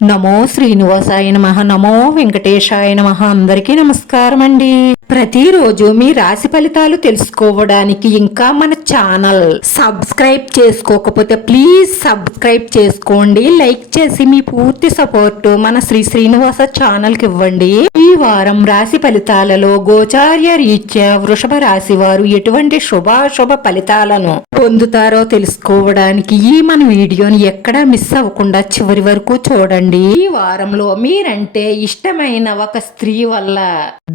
నమో శ్రీనివాసాయ నమః. నమో వెంకటేశాయ నమః. అందరికీ నమస్కారం అండి. ప్రతిరోజు మీ రాశి ఫలితాలు తెలుసుకోవడానికి ఇంకా మన ఛానల్ సబ్స్క్రైబ్ చేసుకోకపోతే ప్లీజ్ సబ్స్క్రైబ్ చేసుకోండి. లైక్ చేసి మీ పూర్తి సపోర్ట్ మన శ్రీనివాస ఛానల్ కి ఇవ్వండి. ఈ వారం రాశి ఫలితాలలో గోచార్య రీత్యా వృషభ రాశి వారు ఎటువంటి శుభాశుభ ఫలితాలను పొందుతారో తెలుసుకోవడానికి ఈ మన వీడియోని ఎక్కడా మిస్ అవ్వకుండా చివరి వరకు చూడండి. ఈ వారంలో మీరంటే ఇష్టమైన ఒక స్త్రీ వల్ల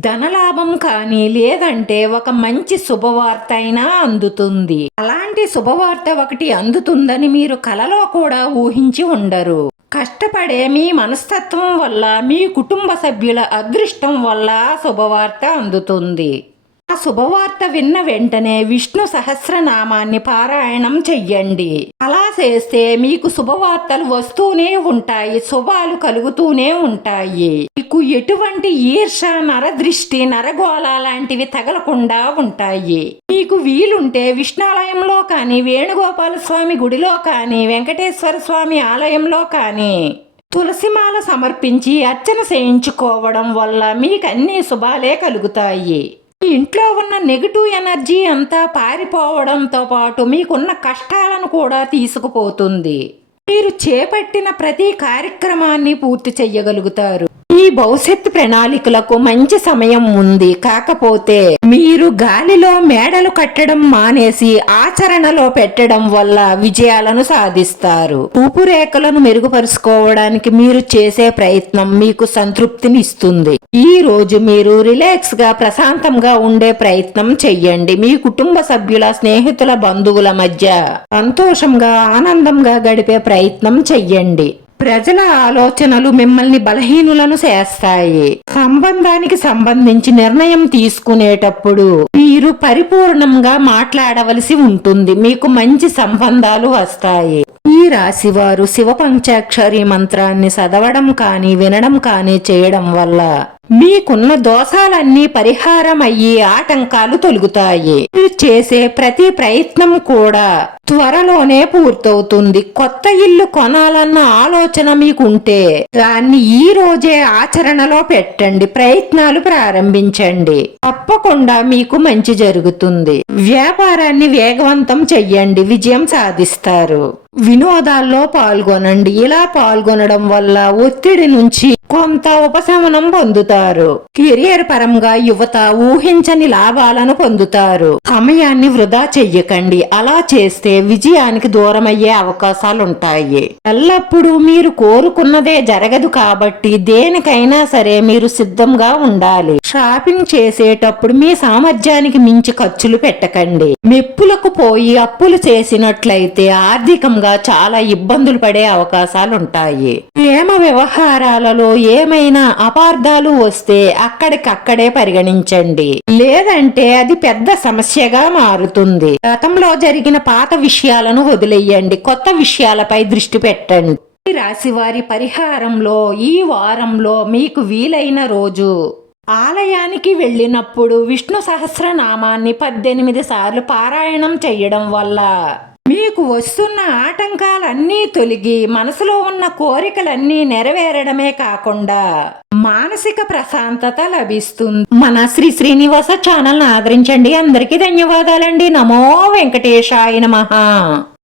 ధనలాభం కానీ లేదంటే ఒక మంచి శుభవార్త అయినా అందుతుంది. అలాంటి శుభవార్త ఒకటి అందుతుందని మీరు కలలో కూడా ఊహించి ఉండరు. కష్టపడే మీ మనస్తత్వం వల్ల మీ కుటుంబ సభ్యుల అదృష్టం వల్ల శుభవార్త అందుతుంది. ఆ శుభవార్త విన్న వెంటనే విష్ణు సహస్రనామాన్ని పారాయణం చెయ్యండి. అలా చేస్తే మీకు శుభవార్తలు వస్తూనే ఉంటాయి, శుభాలు కలుగుతూనే ఉంటాయి. మీకు ఎటువంటి ఈర్ష, నరదృష్టి, నరగోళ లాంటివి తగలకుండా ఉంటాయి. మీకు వీలుంటే విష్ణాలయంలో కానీ, వేణుగోపాల స్వామి గుడిలో కానీ, వెంకటేశ్వర స్వామి ఆలయంలో కానీ తులసిమాల సమర్పించి అర్చన చేయించుకోవడం వల్ల మీకు అన్ని శుభాలే కలుగుతాయి. ఇంట్లో ఉన్న నెగిటివ్ ఎనర్జీ అంతా పారిపోవడంతో పాటు మీకున్న కష్టాలను కూడా తీసుకుపోతుంది. మీరు చేపట్టిన ప్రతి కార్యక్రమాన్ని పూర్తి చెయ్యగలుగుతారు. ఈ భవిష్యత్ ప్రణాళికలకు మంచి సమయం ఉంది. కాకపోతే మీరు గాలిలో మేడలు కట్టడం మానేసి ఆచరణలో పెట్టడం వల్ల విజయాలను సాధిస్తారు. రూపురేఖలను మెరుగుపరుచుకోవడానికి మీరు చేసే ప్రయత్నం మీకు సంతృప్తిని ఇస్తుంది. ఈ రోజు మీరు రిలాక్స్ గా ప్రశాంతంగా ఉండే ప్రయత్నం చెయ్యండి. మీ కుటుంబ సభ్యుల, స్నేహితుల, బంధువుల మధ్య సంతోషంగా, ఆనందంగా గడిపే ప్రయత్నం చెయ్యండి. ప్రజల ఆలోచనలు మిమ్మల్ని బలహీనులను చేస్తాయి. సంబంధానికి సంబంధించి నిర్ణయం తీసుకునేటప్పుడు మీరు పరిపూర్ణంగా మాట్లాడవలసి ఉంటుంది. మీకు మంచి సంబంధాలు వస్తాయి. ఈ రాశి వారు శివ పంచాక్షరి మంత్రాన్ని చదవడం కానీ, వినడం కానీ చేయడం వల్ల మీకున్న దోషాలన్నీ పరిహారం అయ్యి ఆటంకాలు తొలగుతాయి. మీరు చేసే ప్రతి ప్రయత్నం కూడా త్వరలోనే పూర్తవుతుంది. కొత్త ఇల్లు కొనాలన్న ఆలోచన మీకుంటే దాన్ని ఈ రోజే ఆచరణలో పెట్టండి. ప్రయత్నాలు ప్రారంభించండి. తప్పకుండా మీకు మంచి జరుగుతుంది. వ్యాపారాన్ని వేగవంతం చెయ్యండి. విజయం సాధిస్తారు. వినోదాల్లో పాల్గొనండి. ఇలా పాల్గొనడం వల్ల ఒత్తిడి నుంచి కొంత ఉపశమనం పొందుతారు. కెరియర్ పరంగా యువత ఊహించని లాభాలను పొందుతారు. సమయాన్ని వృధా చెయ్యకండి. అలా చేస్తే విజయానికి దూరమయ్యే అవకాశాలుంటాయి. ఎల్లప్పుడూ మీరు కోరుకున్నదే జరగదు కాబట్టి దేనికైనా సరే మీరు సిద్ధంగా ఉండాలి. షాపింగ్ చేసేటప్పుడు మీ సామర్థ్యానికి మించి ఖర్చులు పెట్టకండి. మెప్పులకు పోయి అప్పులు చేసినట్లయితే ఆర్థికంగా చాలా ఇబ్బందులు పడే అవకాశాలుంటాయి. ప్రేమ వ్యవహారాలలో ఏమైనా అపార్థాలు వస్తే అక్కడికక్కడే పరిగణించండి. లేదంటే అది పెద్ద సమస్యగా మారుతుంది. గతంలో జరిగిన పాత విషయాలను వదిలేయండి. కొత్త విషయాలపై దృష్టి పెట్టండి. ఈ రాశి వారి పరిహారంలో ఈ వారంలో మీకు వీలైన రోజు ఆలయానికి వెళ్ళినప్పుడు విష్ణు సహస్రనామాన్ని 18 సార్లు పారాయణం చేయడం వల్ల మీకు వస్తున్న ఆటంకాలన్నీ తొలగి మనసులో ఉన్న కోరికలన్నీ నెరవేరడమే కాకుండా మానసిక ప్రశాంతత లభిస్తుంది. మన శ్రీనివాస ఛానల్ ఆదరించండి. అందరికీ ధన్యవాదాలండి. నమో వెంకటేశాయ నమః.